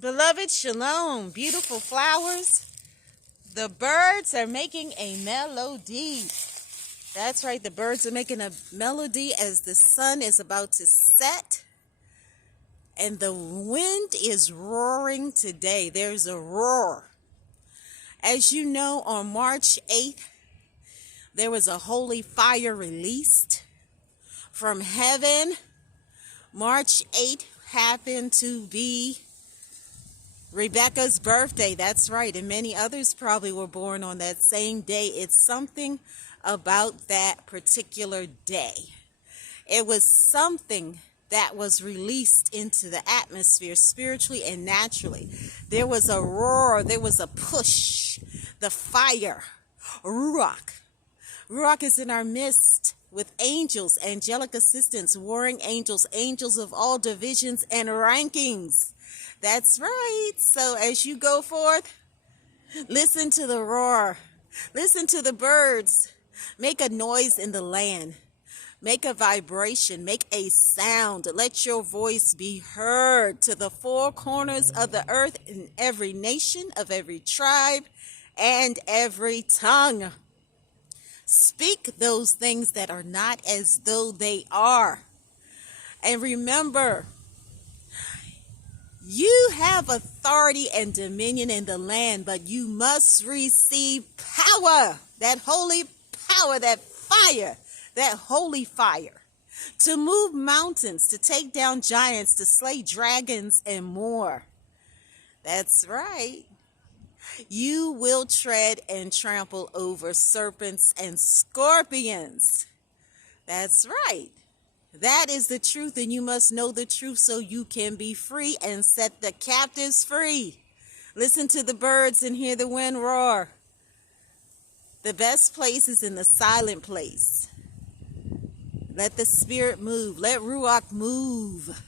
Beloved, shalom, beautiful flowers. The birds are making a melody. That's right, the birds are making a melody as the sun is about to set. And the wind is roaring today. There's a roar. As you know, on March 8th, there was a holy fire released from heaven. March 8th happened to be Rebecca's birthday. That's right. And many others probably were born on that same day. It's something about that particular day. It was something that was released into the atmosphere spiritually and naturally. There was a roar. There was a push. The fire. Ruach. Ruach is in our midst with angels, angelic assistants, warring angels, angels of all divisions and rankings. That's right. So as you go forth, listen to the roar. Listen to the birds. Make a noise in the land. Make a vibration. Make a sound. Let your voice be heard to the four corners of the earth, in every nation, of every tribe, and every tongue. Speak those things that are not as though they are. And remember, you have authority and dominion in the land, but you must receive power, that holy power, that fire, that holy fire, to move mountains, to take down giants, to slay dragons and more. That's right. You will tread and trample over serpents and scorpions. That's right. That is the truth, and you must know the truth so you can be free and set the captives free. Listen to the birds and hear the wind roar. The best place is in the silent place. Let the spirit move. Let Ruach move.